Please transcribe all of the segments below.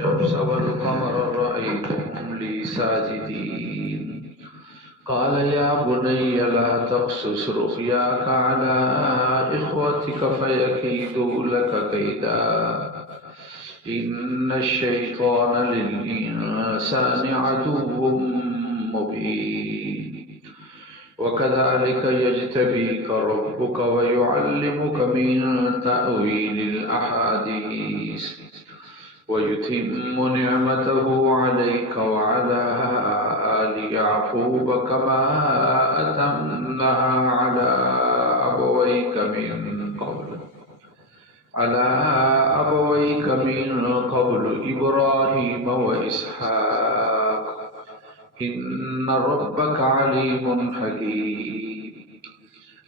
والشمس والقمر رأيتهم لي ساجدين قال يا بني لا تقصص رؤياك على إخوتك فيكيدوا لك كيدا إن الشيطان للإنسان عدو مبين وكذلك يجتبيك ربك ويعلمك من تأويل الأحاديث ويتم نعمته عليك وعلى آل يعقوب كما أتمها على أبويك من قبل إبراهيم وإسحاق إن ربك عليم حكيم.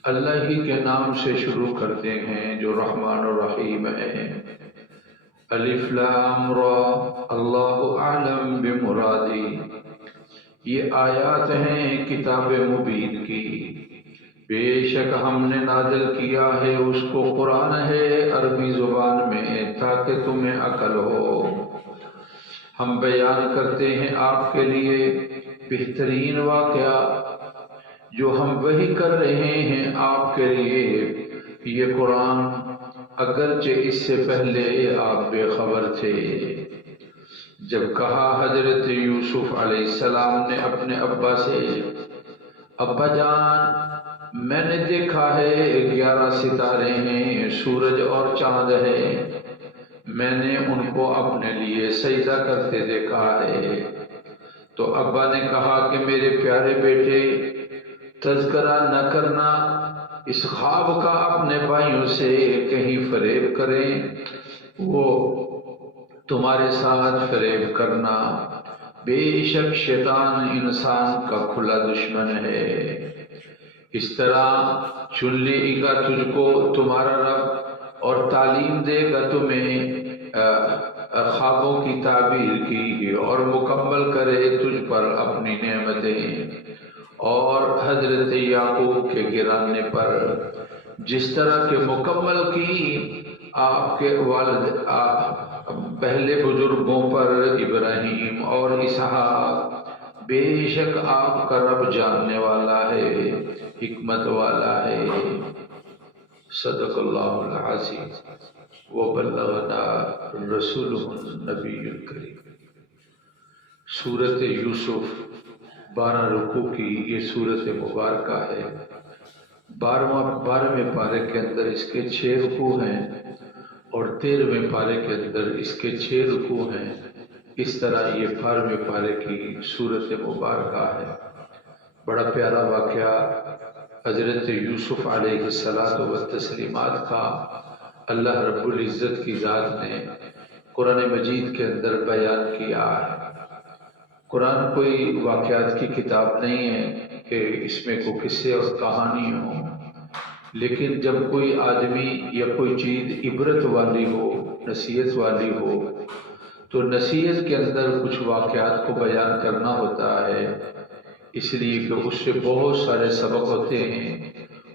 اللہ ہی کے نام سے شروع کرتے ہیں جو رحمان و رحیم ہے. الف لام را اللہ اعلم بمرادی. یہ آیات ہیں کتاب مبین کی. بے شک ہم نے نازل کیا ہے اس کو قرآن ہے عربی زبان میں تاکہ تمہیں عقل ہو. ہم بیان کرتے ہیں آپ کے لیے بہترین واقعہ جو ہم وہی کر رہے ہیں آپ کے لیے. یہ قرآن اگرچہ اس سے پہلے آپ بے خبر تھے. جب کہا حضرت یوسف علیہ السلام نے اپنے ابا سے ابا جان میں نے دیکھا ہے 11 ستارے ہیں سورج اور چاند ہے میں نے ان کو اپنے لیے سجدہ کرتے دیکھا ہے. تو ابا نے کہا کہ میرے پیارے بیٹے تذکرہ نہ کرنا اس خواب کا اپنے بھائیوں سے کہیں فریب کریں وہ تمہارے ساتھ فریب کرنا. بے شک شیطان انسان کا کھلا دشمن ہے. اس طرح چن لے گا تجھ کو تمہارا رب اور تعلیم دے گا تمہیں خوابوں کی تعبیر کی اور مکمل کرے تجھ پر اپنی نعمتیں اور حضرت یعقوب کے گرانے پر جس طرح کے مکمل کی آپ کے والد پہلے بزرگوں پر ابراہیم اور اسحاق. بے شک آپ کا رب جاننے والا ہے حکمت والا ہے. صدق اللہ العظیم وبلغنا رسولہ النبی الکریم. سورۃ یوسف 12 رکوع کی یہ سورت مبارکہ ہے. 12ویں پارے کے اندر اس کے 6 رکوع ہیں اور 13ویں پارے کے اندر اس کے 6 رکوع ہیں. اس طرح یہ 12ویں پارے کی سورت مبارکہ ہے. بڑا پیارا واقعہ حضرت یوسف علیہ الصلاۃ والتسلیمات کا اللہ رب العزت کی ذات نے قرآن مجید کے اندر بیان کیا ہے. قرآن کوئی واقعات کی کتاب نہیں ہے کہ اس میں کوئی قصے اور کہانی ہو، لیکن جب کوئی آدمی یا کوئی چیز عبرت والی ہو نصیحت والی ہو تو نصیحت کے اندر کچھ واقعات کو بیان کرنا ہوتا ہے. اس لیے کہ اس سے بہت سارے سبق ہوتے ہیں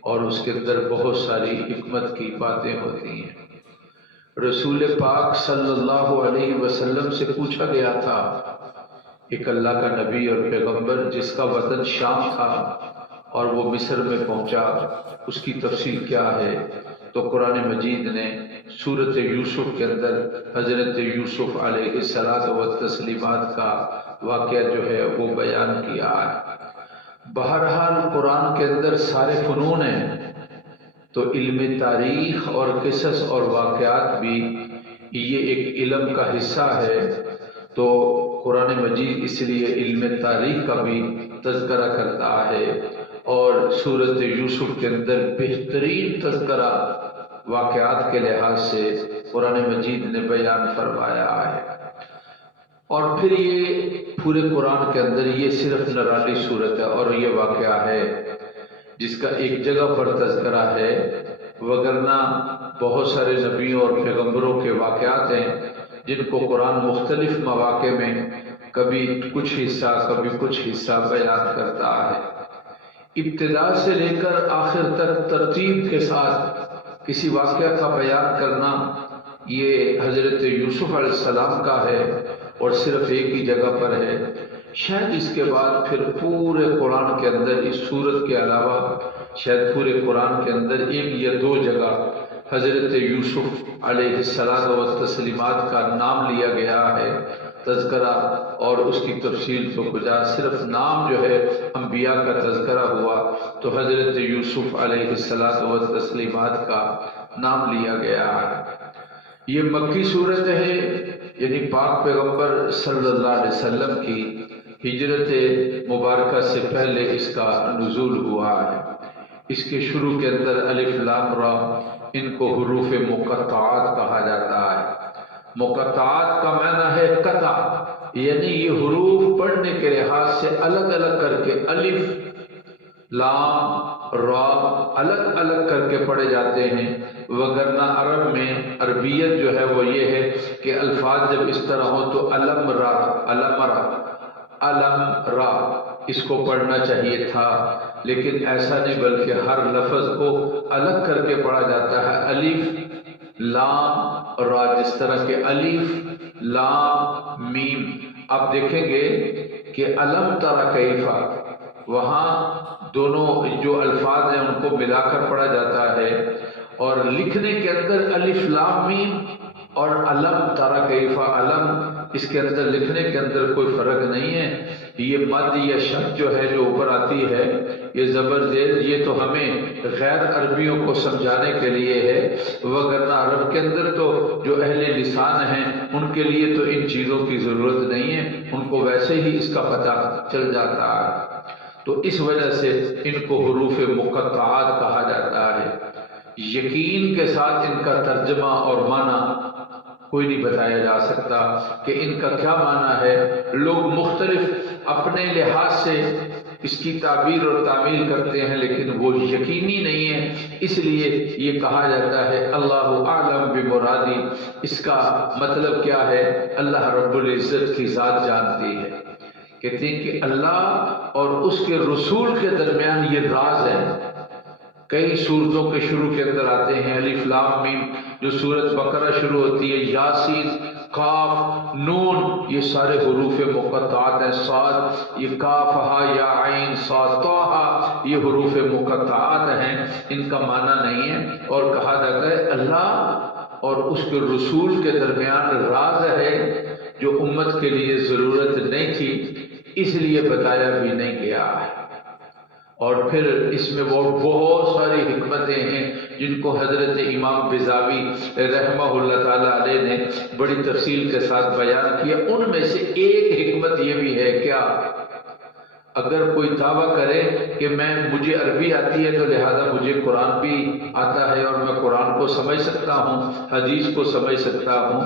اور اس کے اندر بہت ساری حکمت کی باتیں ہوتی ہیں. رسول پاک صلی اللہ علیہ وسلم سے پوچھا گیا تھا ایک اللہ کا نبی اور پیغمبر جس کا وطن شام تھا اور وہ مصر میں پہنچا اس کی تفصیل کیا ہے. تو قرآن مجید نے سورۃ یوسف کے اندر حضرت یوسف علیہ الصلاۃ والتسلیمات کا واقعہ جو ہے وہ بیان کیا ہے. بہرحال قرآن کے اندر سارے فنون ہیں تو علم تاریخ اور قصص اور واقعات بھی یہ ایک علم کا حصہ ہے. تو قرآن مجید اس لیے علم تاریخ کا بھی تذکرہ کرتا ہے اور سورۃ یوسف کے اندر بہترین تذکرہ واقعات کے لحاظ سے قرآن مجید نے بیان فرمایا ہے. اور پھر یہ پورے قرآن کے اندر یہ صرف نرالی صورت ہے اور یہ واقعہ ہے جس کا ایک جگہ پر تذکرہ ہے، وگرنہ بہت سارے نبیوں اور پیغمبروں کے واقعات ہیں جن کو قرآن مختلف مواقع میں کبھی کچھ حصہ کبھی کچھ حصہ بیان کرتا ہے. ابتدا سے لے کر آخر تک ترتیب کے ساتھ کسی واقعہ کا بیان کرنا یہ حضرت یوسف علیہ السلام کا ہے اور صرف ایک ہی جگہ پر ہے. شاید اس کے بعد پھر پورے قرآن کے اندر اس صورت کے علاوہ شاید پورے قرآن کے اندر ایک یا دو جگہ حضرت یوسف علیہ السلام و تسلیمات کا نام لیا گیا ہے. تذکرہ اور اس کی تفصیل تو کجا، صرف نام جو ہے انبیاء کا تذکرہ ہوا تو حضرت یوسف علیہ السلام و تسلیمات کا نام لیا گیا ہے. یہ مکی صورت ہے، یعنی پاک پیغمبر صلی اللہ علیہ وسلم کی ہجرت مبارکہ سے پہلے اس کا نزول ہوا ہے. اس کے شروع کے اندر الف لام را، ان کو حروف مقطعات کہا جاتا ہے. مقطعات کا معنی ہے قطع، یعنی یہ حروف پڑھنے کے لحاظ سے الگ الگ کر کے الف لام را الگ الگ کر کے پڑھے جاتے ہیں. وگرنہ عرب میں عربیت جو ہے وہ یہ ہے کہ الفاظ جب اس طرح ہو تو علم را علم را علم را اس کو پڑھنا چاہیے تھا، لیکن ایسا نہیں، بلکہ ہر لفظ کو الگ کر کے پڑھا جاتا ہے. الف لام را، جس طرح کہ الف لام میم. آپ دیکھیں گے کہ علم ترى کیفا، وہاں دونوں جو الفاظ ہیں ان کو ملا کر پڑھا جاتا ہے، اور لکھنے کے اندر الف لام میم اور علم ترى کیفا علم، اس کے اندر لکھنے کے اندر کوئی فرق نہیں ہے. یہ مد یا شد جو ہے جو اوپر آتی ہے، یہ زبر زیر، یہ تو ہمیں غیر عربیوں کو سمجھانے کے لیے ہے. وگرنہ عرب کے اندر تو جو اہل لسان ہیں ان کے لیے تو ان چیزوں کی ضرورت نہیں ہے، ان کو ویسے ہی اس کا پتہ چل جاتا ہے. تو اس وجہ سے ان کو حروف مقطعات کہا جاتا ہے. یقین کے ساتھ ان کا ترجمہ اور معنی کوئی نہیں بتایا جا سکتا کہ ان کا کیا معنی ہے. لوگ مختلف اپنے لحاظ سے اس کی تعبیر اور تعمیل کرتے ہیں، لیکن وہ یقینی نہیں ہے. اس لیے یہ کہا جاتا ہے اللہ اعلم بمرادی. اس کا مطلب کیا ہے اللہ رب العزت کی ذات جانتی ہے. کہتے ہیں کہ اللہ اور اس کے رسول کے درمیان یہ راز ہے. کئی صورتوں کے شروع کے اندر آتے ہیں الف لام میم، جو سورت بقرہ شروع ہوتی ہے، یاسین کاف نون، یہ سارے حروف مقطعات ہیں. صاد، یہ کاف ہا یا عین صاد طہ، یہ حروف مقطعات ہیں. ان کا معنی نہیں ہے. اور کہا جاتا ہے اللہ اور اس کے رسول کے درمیان راز ہے جو امت کے لیے ضرورت نہیں تھی، اس لیے بتایا بھی نہیں گیا ہے. اور پھر اس میں وہ بہت ساری حکمتیں ہیں جن کو حضرت امام بیضاوی رحمہ اللہ تعالیٰ علیہ نے بڑی تفصیل کے ساتھ بیان کیا. ان میں سے ایک حکمت یہ بھی ہے، کیا اگر کوئی دعویٰ کرے کہ مجھے عربی آتی ہے تو لہذا مجھے قرآن بھی آتا ہے اور میں قرآن کو سمجھ سکتا ہوں، حدیث کو سمجھ سکتا ہوں،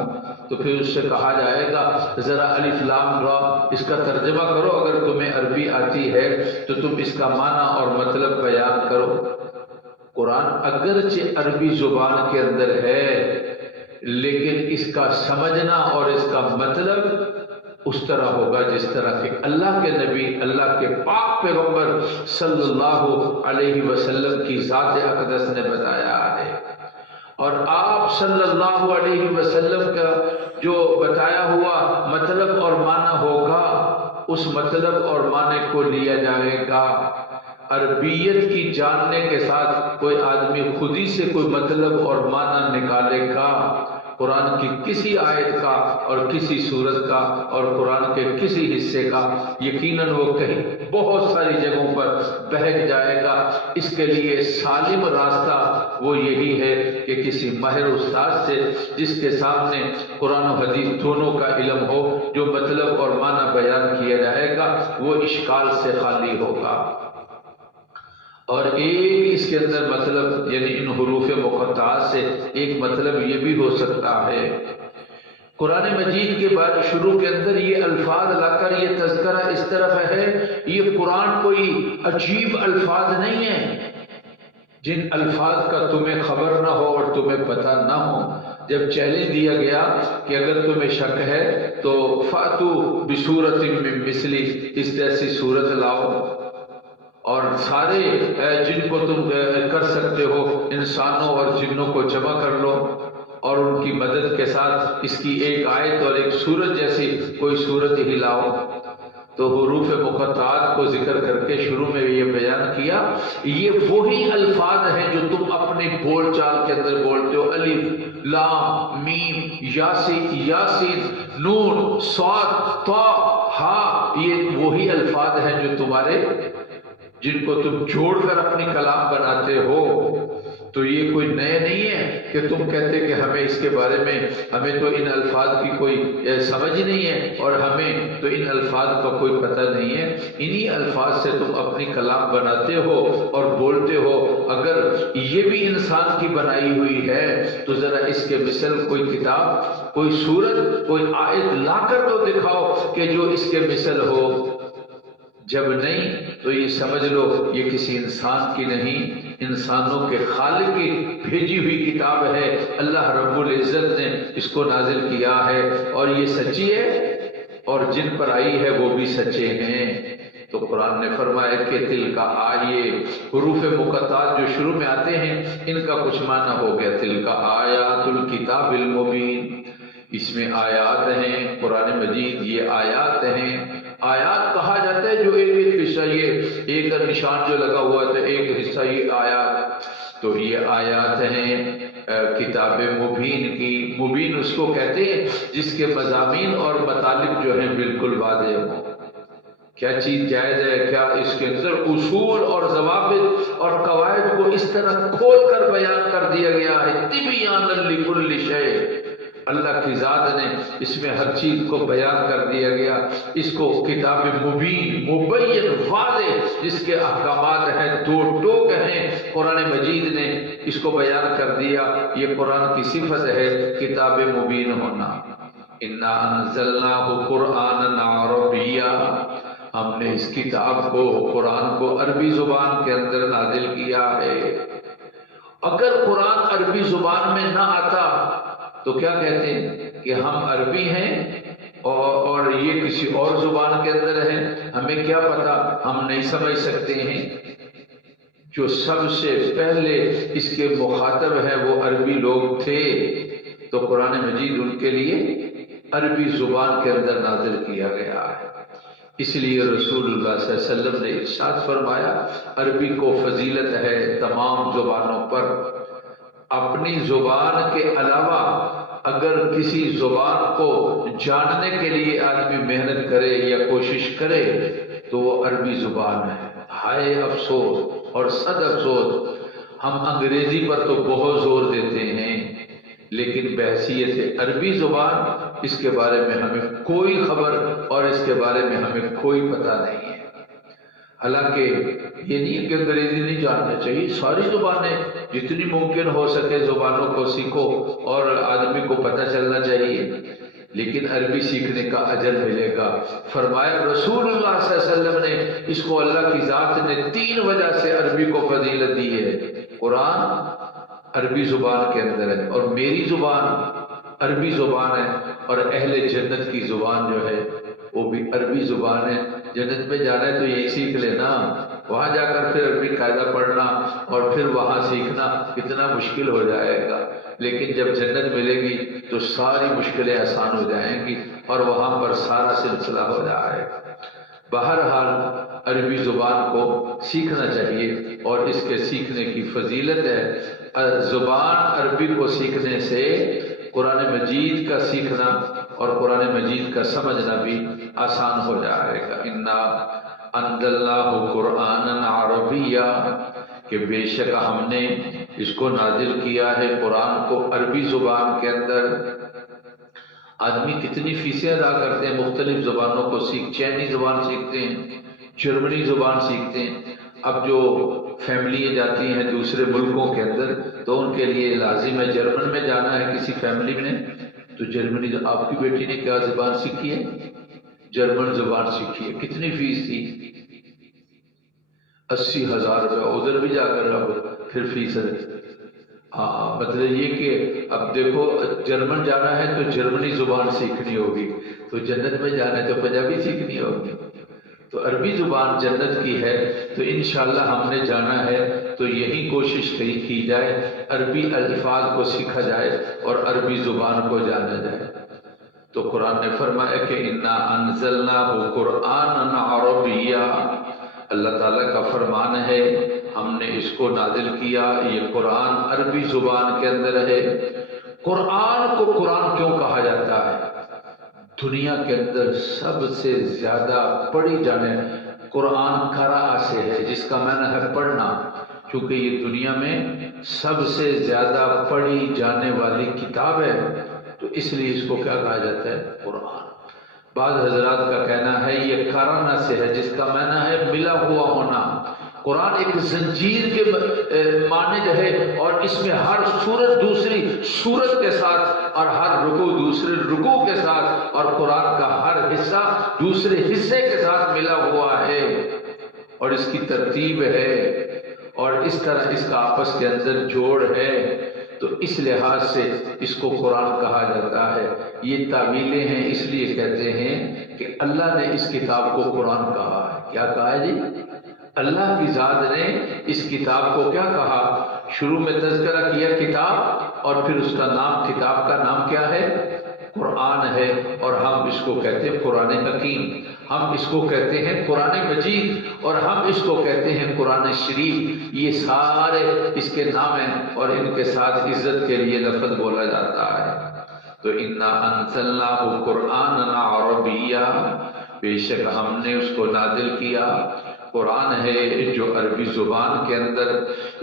تو پھر اس سے کہا جائے گا ذرا الف لام را اس کا ترجمہ کرو. اگر تمہیں عربی آتی ہے تو تم اس کا معنی اور مطلب بیان کرو. قرآن اگرچہ عربی زبان کے اندر ہے، لیکن اس کا سمجھنا اور اس کا مطلب اس طرح ہوگا جس طرح کہ اللہ کے نبی، اللہ کے پاک پیغمبر صلی اللہ علیہ وسلم کی ذات اقدس نے بتایا ہے. اور آپ صلی اللہ علیہ وسلم کا جو بتایا ہوا مطلب اور معنی ہوگا، اس مطلب اور معنی کو لیا جائے گا. عربیت کی جاننے کے ساتھ کوئی آدمی خود ہی سے کوئی مطلب اور معنی نکالے گا قرآن کی کسی آیت کا اور کسی صورت کا اور قرآن کے کسی حصے کا، یقیناً وہ کہیں بہت ساری جگہوں پر بہک جائے گا. اس کے لیے سالم راستہ وہ یہی ہے کہ کسی ماہر استاد سے جس کے سامنے قرآن و حدیث دونوں کا علم ہو، جو مطلب اور معنی بیان کیا جائے گا وہ اشکال سے خالی ہوگا. اور ایک اس کے اندر مطلب، یعنی ان حروف مقطعات سے ایک مطلب یہ بھی ہو سکتا ہے، قرآن مجید کے بعد شروع کے اندر یہ الفاظ لا کر یہ تذکرہ اس طرف ہے. یہ قرآن کوئی عجیب الفاظ نہیں ہے جن الفاظ کا تمہیں خبر نہ ہو اور تمہیں پتہ نہ ہو. جب چیلنج دیا گیا کہ اگر تمہیں شک ہے تو فاتو بصورت من مثلی، اس جیسی صورت لاؤ اور سارے جن کو تم کر سکتے ہو انسانوں اور جنوں کو جمع کر لو. اور ان کی مدد کے ساتھ اس کی ایک آیت اور ایک سورت جیسی کوئی صورت ہی لاؤ. تو حروف مقطعات کو ذکر کر کے شروع میں یہ بیان کیا یہ وہی الفاظ ہیں جو تم اپنی بول چال کے اندر بولتے ہو. الف لام میم یاسین نون صاد طا ہا، یہ وہی الفاظ ہیں جو تمہارے، جن کو تم جوڑ کر اپنی کلام بناتے ہو. تو یہ کوئی نئے نہیں ہے کہ تم کہتے کہ ہمیں اس کے بارے میں، ہمیں تو ان الفاظ کی کوئی سمجھ نہیں ہے اور ہمیں تو ان الفاظ کا کوئی پتہ نہیں ہے. انہی الفاظ سے تم اپنی کلام بناتے ہو اور بولتے ہو. اگر یہ بھی انسان کی بنائی ہوئی ہے تو ذرا اس کے مثل کوئی کتاب، کوئی سورت، کوئی آیت لا کر تو دکھاؤ کہ جو اس کے مثل ہو. جب نہیں تو یہ سمجھ لو یہ کسی انسان کی نہیں، انسانوں کے خالق کی بھیجی ہوئی کتاب ہے. اللہ رب العزت نے اس کو نازل کیا ہے اور یہ سچی ہے، اور جن پر آئی ہے وہ بھی سچے ہیں. تو قرآن نے فرمایا کہ تل کا آئے، حروف مقطعات جو شروع میں آتے ہیں ان کا کچھ معنی ہو گیا تل کا آیات الکتاب المبین. اس میں آیات ہیں قرآن مجید، یہ آیات ہیں. آیات کہا جاتا ہے جو ایک ایک حصہ، یہ ایک نشان جو لگا ہوا تھا ایک حصہ یہ آیات. تو یہ آیات ہیں کتاب مبین کی. مبین اس کو کہتے ہیں جس کے مضامین اور مطالب جو ہیں بالکل واضح ہوں. کیا چیز جائز ہے، کیا اس کے اندر اصول اور ضوابط اور قواعد کو اس طرح کھول کر بیان کر دیا گیا ہے. تبیانا لکل شیء، اللہ کی ذات نے اس میں ہر چیز کو بیان کر دیا گیا. اس کو کتاب مبین، مبین، واضح، جس کے احکامات ہیں، دو ٹوک ہیں، قرآن مجید نے اس کو بیان کر دیا. یہ قرآن کی صفت ہے کتاب مبین ہونا. انا انزلناہ قرآنا عربیا، ہم نے اس کتاب کو، قرآن کو عربی زبان کے اندر نازل کیا ہے. اگر قرآن عربی زبان میں نہ آتا تو کیا کہتے ہیں کہ ہم عربی ہیں اور یہ کسی اور زبان کے اندر ہے، ہمیں کیا پتا، ہم نہیں سمجھ سکتے ہیں. جو سب سے پہلے اس کے مخاطب ہیں وہ عربی لوگ تھے، تو قرآن مجید ان کے لیے عربی زبان کے اندر نازل کیا گیا ہے. اس لیے رسول اللہ صلی اللہ علیہ وسلم نے ارشاد فرمایا عربی کو فضیلت ہے تمام زبانوں پر. اپنی زبان کے علاوہ اگر کسی زبان کو جاننے کے لیے آدمی محنت کرے یا کوشش کرے تو وہ عربی زبان ہے. ہائے افسوس اور صد افسوس، ہم انگریزی پر تو بہت زور دیتے ہیں لیکن بحیثیت عربی زبان اس کے بارے میں ہمیں کوئی خبر اور اس کے بارے میں ہمیں کوئی پتہ نہیں ہے. حالانکہ یہ نہیں کہ انگریزی نہیں جاننا چاہیے، ساری زبانیں جتنی ممکن ہو سکے زبانوں کو سیکھو اور آدمی کو پتہ چلنا چاہیے، لیکن عربی سیکھنے کا اجر ملے گا. فرمایا رسول اللہ صلی اللہ علیہ وسلم نے اس کو، اللہ کی ذات نے 3 وجہ سے عربی کو فضیلت دی ہے. قرآن عربی زبان کے اندر ہے اور میری زبان عربی زبان ہے اور اہل جنت کی زبان جو ہے وہ بھی عربی زبان ہے. جنت میں جانا ہے تو یہی سیکھ لینا، وہاں جا کر پھر عربی قاعدہ پڑھنا اور پھر وہاں سیکھنا کتنا مشکل ہو جائے گا. لیکن جب جنت ملے گی تو ساری مشکلیں آسان ہو جائیں گی اور وہاں پر سارا سلسلہ ہو جائے گا. بہرحال عربی زبان کو سیکھنا چاہیے اور اس کے سیکھنے کی فضیلت ہے. زبان عربی کو سیکھنے سے قرآن مجید کا سیکھنا اور قرآن مجید کا سمجھنا بھی آسان ہو جائے گا. انا انزلناہ قرآنا عربیا، کہ بے شک ہم نے اس کو نازل کیا ہے قرآن کو عربی زبان کے اندر. آدمی کتنی فیسیں ادا کرتے ہیں مختلف زبانوں کو چینی زبان سیکھتے ہیں، جرمنی زبان سیکھتے ہیں. اب جو فیملی جاتی ہیں دوسرے ملکوں کے اندر تو ان کے لیے لازم ہے جرمن میں جانا ہے کسی فیملی میں تو جرمنی. آپ کی بیٹی نے کیا زبان سیکھی ہے؟ جرمن زبان سیکھی ہے. کتنی فیس تھی؟ 80,000 روپے. ادھر بھی جا کر اب پھر فیس ہے. ہاں، مطلب یہ کہ اب دیکھو جرمن جانا ہے تو جرمنی زبان سیکھنی ہوگی، تو جنت میں جانا ہے تو پنجابی سیکھنی ہوگی. تو عربی زبان جنت کی ہے، تو انشاءاللہ ہم نے جانا ہے تو یہی کوشش کی جائے، عربی الفاظ کو سیکھا جائے اور عربی زبان کو جانا جائے۔ تو قرآن نے فرمایا کہ انا انزلناہ قرآنا عربیا، اللہ تعالیٰ کا فرمان ہے ہم نے اس کو نازل کیا، یہ قرآن عربی زبان کے اندر ہے۔ قرآن کو قرآن کیوں کہا جاتا ہے؟ دنیا کے اندر سب سے زیادہ پڑھی جانے قرآن قراء سے ہے، جس کا معنی ہے پڑھنا، کیونکہ یہ دنیا میں سب سے زیادہ پڑھی جانے والی کتاب ہے، تو اس لیے اس کو کیا کہا جاتا ہے؟ قرآن۔ بعض حضرات کا کہنا ہے یہ قرانا سے ہے، جس کا معنی ہے ملا ہوا ہونا۔ قرآن ایک زنجیر کے مانند ہے، اور اس میں ہر سورت دوسری سورت کے ساتھ اور ہر رکوع دوسرے رکوع کے ساتھ اور قرآن کا ہر حصہ دوسرے حصے کے ساتھ ملا ہوا ہے، اور اس کی ترتیب ہے، اور اس طرح اس کا آپس کے اندر جوڑ ہے، تو اس لحاظ سے اس کو قرآن کہا جاتا ہے۔ یہ تعویلیں ہیں، اس لیے کہتے ہیں کہ اللہ نے اس کتاب کو قرآن کہا ہے۔ کیا کہا ہے جی؟ اللہ کی ذات نے اس کتاب کو کیا کہا؟ شروع میں تذکرہ کیا کتاب، اور پھر اس کا نام، کتاب کا نام کیا ہے؟ قرآن ہے، اور ہم اس کو کہتے ہیں قرآن حکیم، ہم اس کو کہتے ہیں قرآن مجید، اور ہم اس کو کہتے ہیں قرآن شریف۔ یہ سارے اس کے نام ہیں، اور ان کے ساتھ عزت کے لیے لفظ بولا جاتا ہے۔ تو انا انزلناہ قرآنا عربیا، بے شک ہم نے اس کو نازل کیا، قرآن ہے جو عربی زبان کے اندر،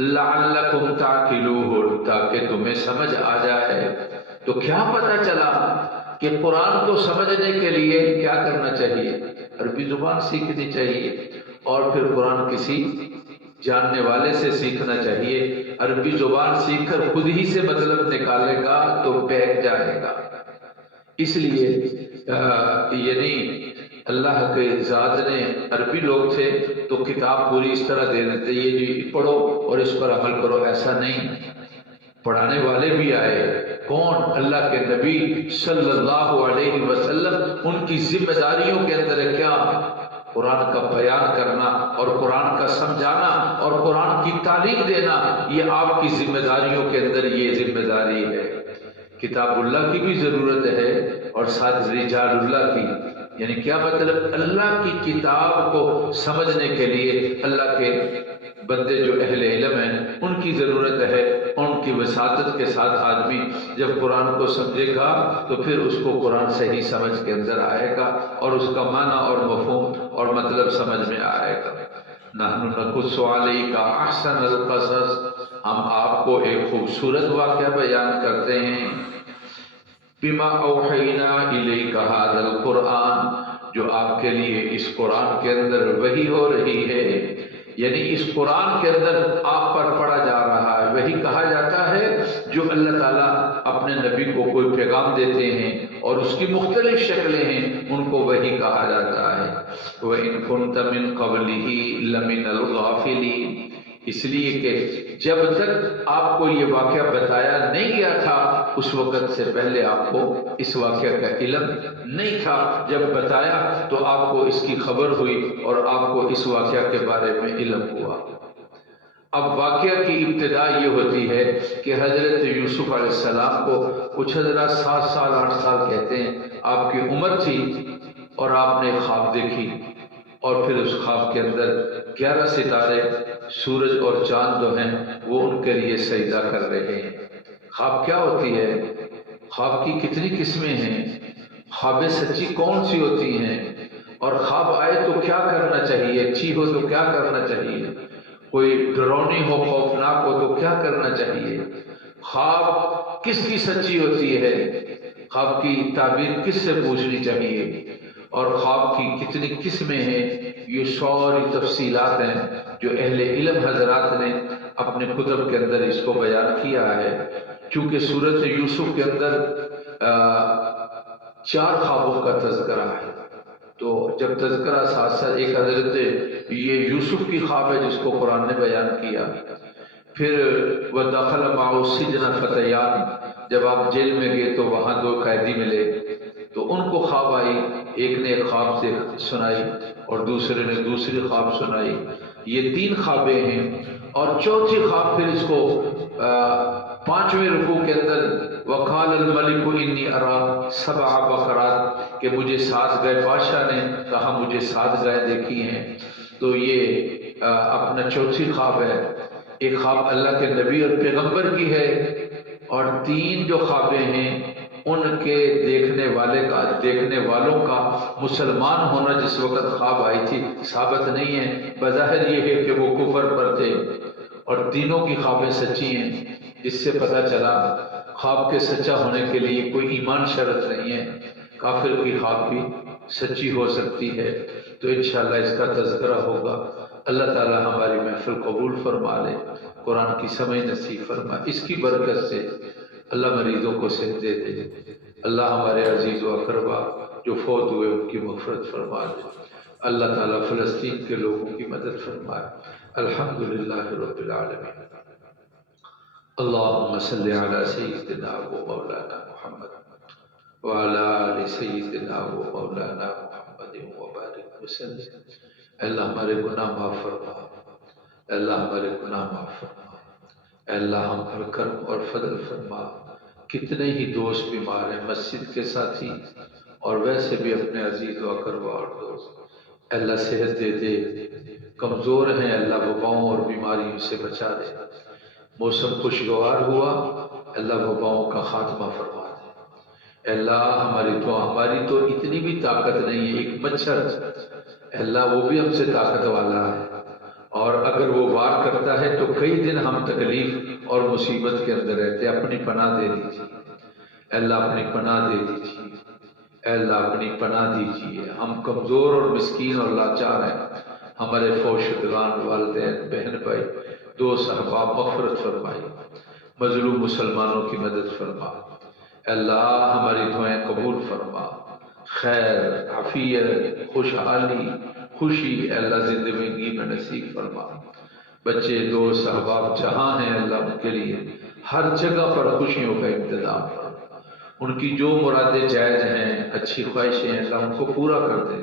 لعلکم تعقلون، تاکہ تمہیں سمجھ آ جائے۔ تو کیا پتہ چلا کہ قرآن کو سمجھنے کے لیے کیا کرنا چاہیے؟ عربی زبان سیکھنی چاہیے، اور پھر قرآن کسی جاننے والے سے سیکھنا چاہیے۔ عربی زبان سیکھ کر خود ہی سے مطلب نکالے گا تو بہک جائے گا۔ اس لیے یعنی اللہ کے ذات نے، عربی لوگ تھے تو کتاب پوری اس طرح دے دیتے، یہ جی پڑھو اور اس پر عمل کرو، ایسا نہیں۔ پڑھانے والے بھی آئے، کون؟ اللہ کے نبی صلی اللہ علیہ وسلم۔ ان کی ذمہ داریوں کے اندر ہے کیا؟ قرآن کا بیان کرنا، اور قرآن کا سمجھانا، اور قرآن کی تعلیم دینا، یہ آپ کی ذمہ داریوں کے اندر یہ ذمہ داری ہے۔ کتاب اللہ کی بھی ضرورت ہے، اور ساتھ رجال اللہ کی، یعنی کیا مطلب؟ اللہ کی کتاب کو سمجھنے کے لیے اللہ کے بندے جو اہل علم ہیں ان کی ضرورت ہے، ان کی وساطت کے ساتھ آدمی جب قرآن کو سمجھے گا تو پھر اس کو قرآن صحیح سمجھ کے اندر آئے گا، اور اس کا معنی اور مفہوم اور مطلب سمجھ میں آئے گا۔ نحن نقص علیک احسن القصص، ہم آپ کو ایک خوبصورت واقعہ بیان کرتے ہیں، بما اوحینا الیک ھذا القرآن، جو آپ کے لیے اس قرآن کے اندر وحی ہو رہی ہے، یعنی اس قرآن کے اندر آپ پر پڑھا جا رہا ہے۔ وحی کہا جاتا ہے جو اللہ تعالیٰ اپنے نبی کو کوئی پیغام دیتے ہیں اور اس کی مختلف شکلیں ہیں، ان کو وحی کہا جاتا ہے۔ وَإِن كُنتَ مِن قَبْلِهِ لَمِنَ الْغَافِلِينَ، اس لیے کہ جب تک آپ کو یہ واقعہ بتایا نہیں گیا تھا، اس وقت سے پہلے آپ کو اس واقعہ کا علم نہیں تھا، جب بتایا تو آپ کو اس کی خبر ہوئی اور آپ کو اس واقعہ کے بارے میں علم ہوا۔ اب واقعہ کی ابتدا یہ ہوتی ہے کہ حضرت یوسف علیہ السلام کو کچھ حضرات 7 سال 8 سال کہتے ہیں آپ کی عمر تھی، اور آپ نے خواب دیکھی، اور پھر اس خواب کے اندر 11 ستارے، سورج اور چاند جو ہیں وہ ان کے لیے سجدہ کر رہے ہیں۔ خواب کیا ہوتی ہے؟ خواب کی کتنی قسمیں ہیں؟ خوابیں سچی کون سی ہوتی ہیں؟ اور خواب آئے تو کیا کرنا چاہیے؟ اچھی ہو تو کیا کرنا چاہیے؟ کوئی ڈرونی ہو، خوفناک ہو تو کیا کرنا چاہیے؟ خواب کس کی سچی ہوتی ہے؟ خواب کی تعبیر کس سے پوچھنی چاہیے؟ اور خواب کی کتنی قسمیں ہیں؟ یہ ساری تفصیلات ہیں جو اہل علم حضرات نے اپنے کتب کے اندر اس کو بیان کیا ہے۔ چونکہ سورۃ یوسف کے اندر 4 خوابوں کا تذکرہ ہے، تو جب تذکرہ ساتھ ساتھ ایک حضرت یہ یوسف کی خواب ہے جس کو قرآن نے بیان کیا، پھر وَدَخَلَ مَعَهُ السِّجْنَ فَتَيَانِ، جب آپ جیل میں گئے تو وہاں 2 قیدی ملے، تو ان کو خواب آئی ایک نے ایک خواب سے سنائی اور دوسرے نے دوسری خواب سنائی. یہ 3 خوابیں ہیں. اور چوتھی خواب پھر اس کو 5ویں رکوع کے اندر وقال الملک انی ارا 7 بقرات کہ مجھے 7 گائے، بادشاہ نے کہا مجھے 7 گائے دیکھی ہیں. تو یہ اپنا چوتھی خواب ہے. ایک خواب اللہ کے نبی اور پیغمبر کی ہے، اور 3 جو خوابیں ہیں ان کے دیکھنے والوں کا مسلمان ہونا جس وقت خواب آئی تھی ثابت نہیں ہے. بظاہر یہ ہے کہ وہ کفر پر تھے، اور تینوں کی خوابیں سچی ہیں. اس سے پتہ چلا خواب کے سچا ہونے کے لیے کوئی ایمان شرط نہیں ہے، کافر کی خواب بھی سچی ہو سکتی ہے. تو انشاءاللہ اس کا تذکرہ ہوگا. اللہ تعالی ہماری محفل قبول فرما لے، قرآن کی سمجھ نصیب فرما. اس کی برکت سے اللہ مریضوں کو صحت دے دے. اللہ ہمارے عزیز و اقربا جو فوت ہوئے ان کی مغفرت فرما دے. اللہ تعالیٰ فلسطین کے لوگوں کی مدد فرمائے. الحمدللہ رب العالمین. اللہم صلی علی سیدنا و مولانا محمد وعلی آل سیدنا و مولانا محمد وبارک وسلم. اللہ ہمارے گناہ معاف فرما. اللہ ہمارے گناہ معاف فرما. اللہ ہم پر کرم اور فضل فرما. کتنے ہی دوست بیمار ہیں، مسجد کے ساتھی اور ویسے بھی اپنے عزیز و اقربا اور دوست. اللہ صحت دے دے. کمزور ہیں اللہ وباؤں اور بیماریوں سے بچا دے. موسم خوشگوار ہوا، اللہ وباؤں کا خاتمہ فرما دے. اللہ ہماری تو اتنی بھی طاقت نہیں ہے. ایک مچھر اللہ وہ بھی ہم سے طاقت والا ہے، اور اگر وہ وار کرتا ہے تو کئی دن ہم تکلیف اور مصیبت کے اندر رہتے. اپنی پناہ دے دیجیے اللہ، اپنی پناہ دے دیجیے اللہ، اپنی پناہ دیجیے. ہم کمزور اور مسکین اور لاچار ہیں. ہمارے فوت شدگان، والدین، بہن بھائی، دوست احباب مغفرت فرمائی. مظلوم مسلمانوں کی مدد فرما. اللہ ہماری دعائیں قبول فرما. خیر، عافیت، خوشحالی، خوشی اللہ زندگی میں نصیب فرما. بچے، دوست احباب جہاں ہیں اللہ ان کے لیے ہر جگہ پر خوشیوں کا انتظام فرما. ان کی جو مرادیں جائز ہیں، اچھی خواہشیں ہیں، اللہ ان کو پورا کر دے.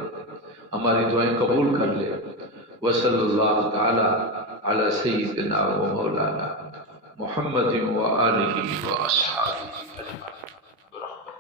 ہماری دعائیں قبول کر لے. وصلی اللہ تعالی علی سیدنا و مولانا محمد و آلہ و اصحابہ.